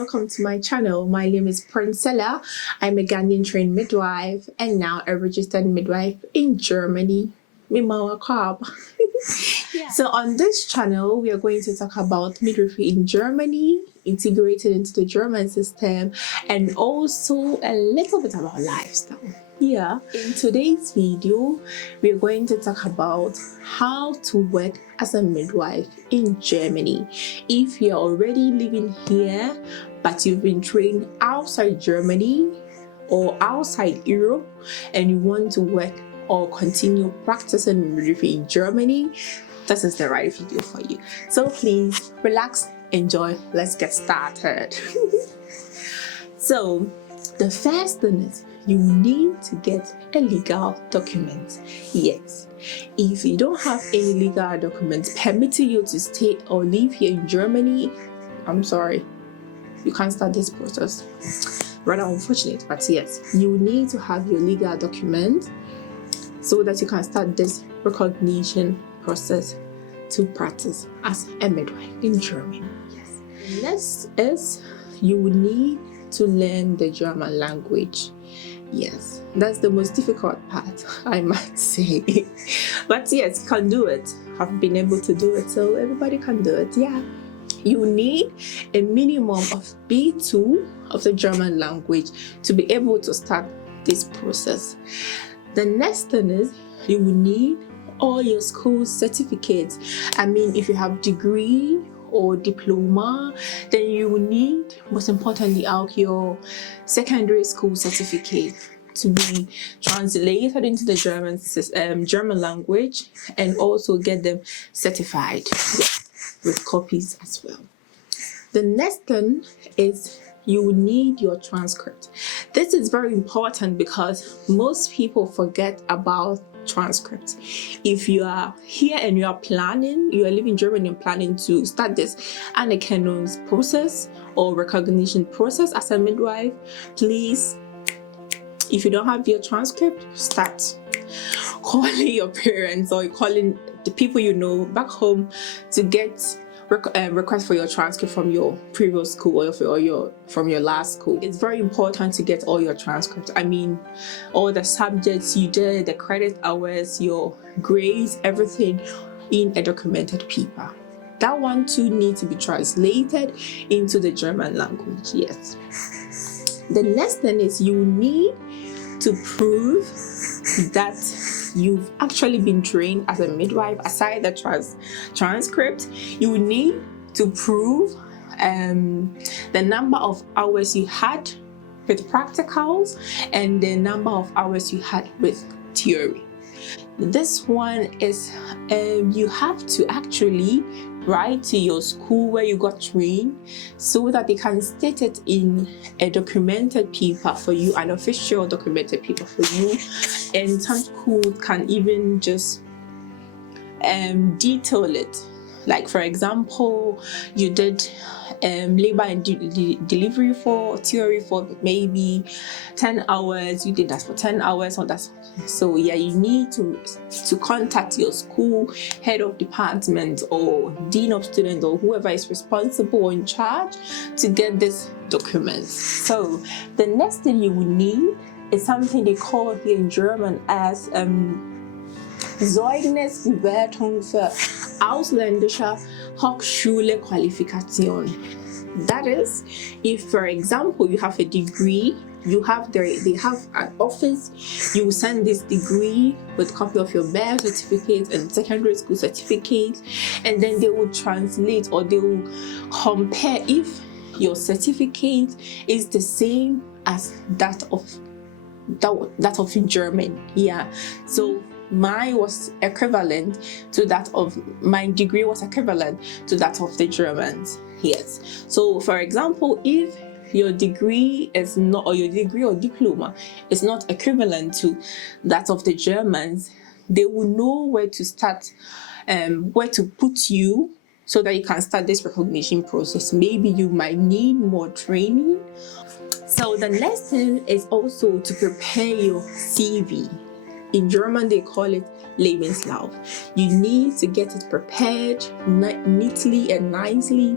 welcome to my channel. My name is Princella. I'm a Ghanaian trained midwife and now a registered midwife in Germany. So on this channel, we are going to talk about midwifery in Germany, integrated into the German system, and also a little bit about lifestyle. In today's video, we are going to talk about how to work as a midwife in Germany. If you're already living here, but you've been trained outside Germany or outside Europe, and you want to work or continue practicing midwifery in Germany, this is the right video for you. So please relax, enjoy, let's get started. So the first thing is you need to get a legal document. Yes, if you don't have any legal documents permitting you to stay or live here in Germany, I'm sorry, you can't start this process. Rather unfortunate, but yes, you need to have your legal document so that you can start this recognition process to practice as a midwife in Germany. Yes. Next is you need to learn the German language. Yes, that's the most difficult part, I might say. But yes, you can do it. I've been able to do it, so everybody can do it. Yeah. You need a minimum of B2 of the German language to be able to start this process. The next thing is you will need all your school certificates. I mean, if you have degree or diploma, then you will need, most importantly, your secondary school certificate to be translated into the German language and also get them certified with copies as well. The next thing is you will need your transcript. This is very important because most people forget about transcripts. If you are here and you are living in Germany and planning to start this Anerkennungsprozess or recognition process as a midwife, please, if you don't have your transcript, start calling your parents or calling the people you know back home to get request for your transcript from your previous school or from your last school. It's very important to get all your transcripts. I mean, all the subjects you did, the credit hours, your grades, everything in a documented paper. That one too needs to be translated into the German language. Yes. The next thing is you need to prove that you've actually been trained as a midwife. Aside the transcript, you need to prove the number of hours you had with practicals and the number of hours you had with theory. This one is you have to actually write to your school where you got trained so that they can state it in a documented paper for you, an official documented paper for you. And some schools can even just detail it. Like, for example, you did labor and delivery for theory for maybe 10 hours. You did that for 10 hours on that. So yeah, you need to contact your school head of department or dean of students or whoever is responsible or in charge to get this document. So the next thing you will need is something they call here in German as Zeugnisbewertung für ausländische Hochschulqualifikation. That is, if for example you have a degree, they have an office, you send this degree with copy of your birth certificate and secondary school certificate, and then they will translate or they will compare if your certificate is the same as that of in German. Yeah, so my degree was equivalent to that of the Germans. Yes. So for example, if your degree is not, or your degree or diploma is not equivalent to that of the Germans, they will know where to start, where to put you so that you can start this recognition process. Maybe you might need more training. So the next thing is also to prepare your CV. In German, they call it Lebenslauf. You need to get it prepared neatly and nicely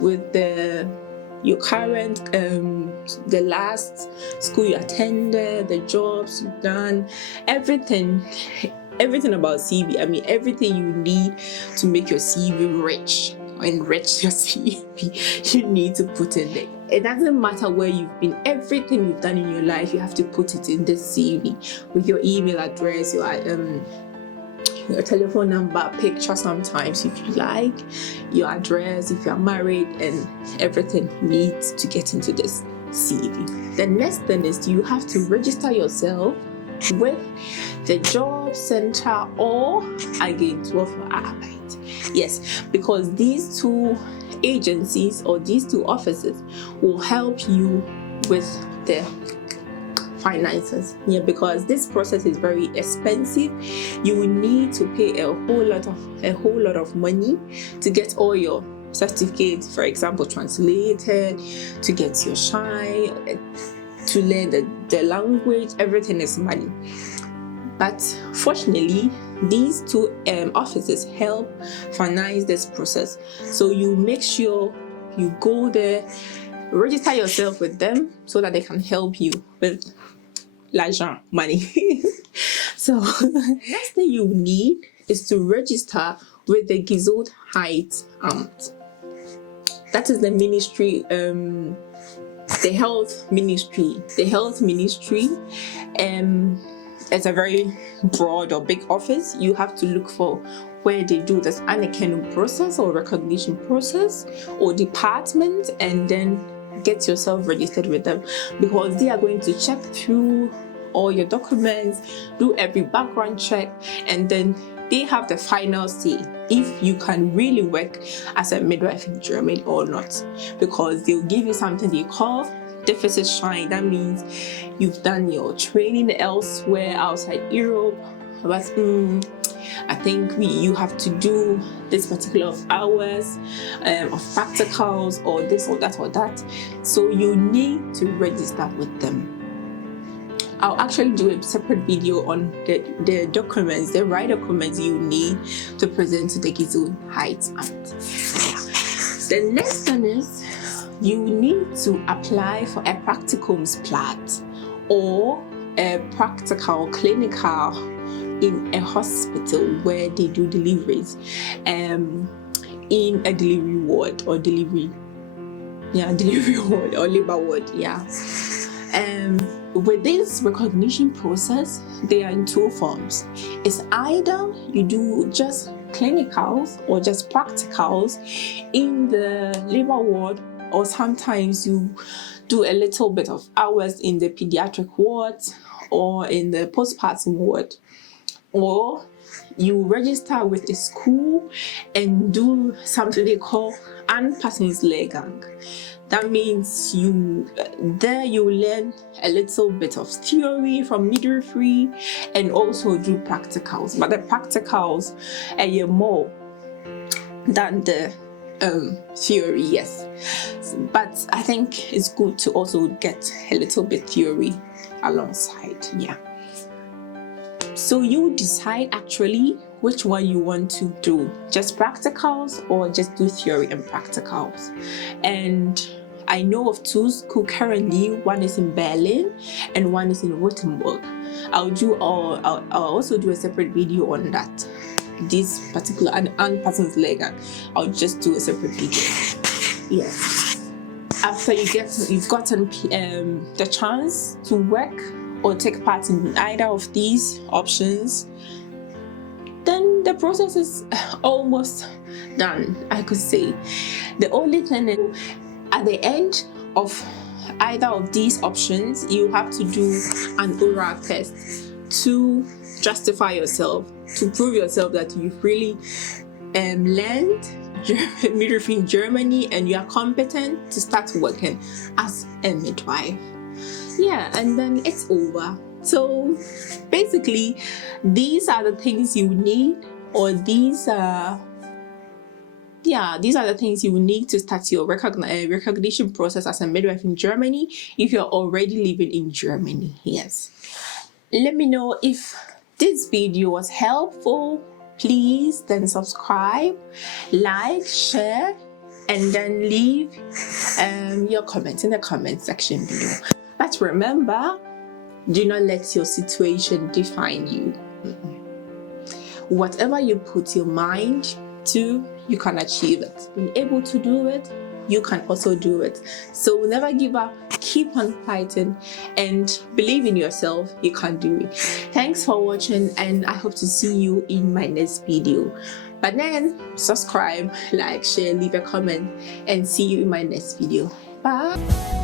with the your current, the last school you attended, the jobs you've done, everything about CV. I mean, everything you need to make your CV rich, enrich your CV, you need to put in there. It doesn't matter where you've been, everything you've done in your life, you have to put it in this CV with your email address, your telephone number, picture sometimes if you like, your address if you're married, and everything needs to get into this CV. The next thing is you have to register yourself with the job center or Agentur für Arbeit. Yes, because these two agencies or these two offices will help you with the finances. Yeah, because this process is very expensive. You will need to pay a whole lot of money to get all your certificates, for example, translated, to get your shine, to learn the language. Everything is money. But fortunately, these two offices help finance this process. So you make sure you go there, register yourself with them so that they can help you with l'argent, money. So next thing you need is to register with the Gesundheitsamt. That is the ministry, the health ministry. The health ministry it's a very broad or big office. You have to look for where they do this Anerkennungsprozess or recognition process or department, and then get yourself registered with them, because they are going to check through all your documents, do every background check, and then they have the final say if you can really work as a midwife in Germany or not, because they'll give you something they call deficit shine. That means you've done your training elsewhere outside Europe, but I think you have to do this particular hours of practicals or this or that or that. So you need to register with them. I'll actually do a separate video on the documents, the right documents you need to present to the Gesundheitsamt. The next one is you need to apply for a Praktikumsplatz or a practical clinical in a hospital where they do deliveries, in a delivery ward or delivery ward or labor ward. With this recognition process, they are in two forms. It's either you do just clinicals or just practicals in the labor ward, or sometimes you do a little bit of hours in the pediatric ward or in the postpartum ward. Or you register with a school and do something they call Anpassungslehrgang. That means you learn a little bit of theory from midwifery and also do practicals. But the practicals are more than the theory, yes. But I think it's good to also get a little bit theory alongside, yeah. So you decide actually which one you want to do, just practicals or just do theory and practicals. And I know of two schools currently. One is in Berlin and one is in Württemberg. I'll also do a separate video on that. This particular Anpassungslehrgang, I'll just do a separate video. Yes. After you've gotten the chance to work or take part in either of these options, then the process is almost done, I could say. The only thing is, at the end of either of these options, you have to do an oral test to justify yourself, to prove yourself that you've really learned midwifery in Germany and you are competent to start working as a midwife. Yeah, and then it's over. So basically, these are the things you need, or these are the things you need to start your recognition process as a midwife in Germany if you're already living in Germany. Yes. Let me know if this video was helpful. Please then subscribe, like, share, and then leave your comments in the comment section below. But remember, do not let your situation define you. Whatever you put your mind to, you can achieve it. Being able to do it, you can also do it. So never give up, keep on fighting, and believe in yourself. You can do it. Thanks for watching, and I hope to see you in my next video. But then subscribe, like, share, leave a comment, and see you in my next video. Bye.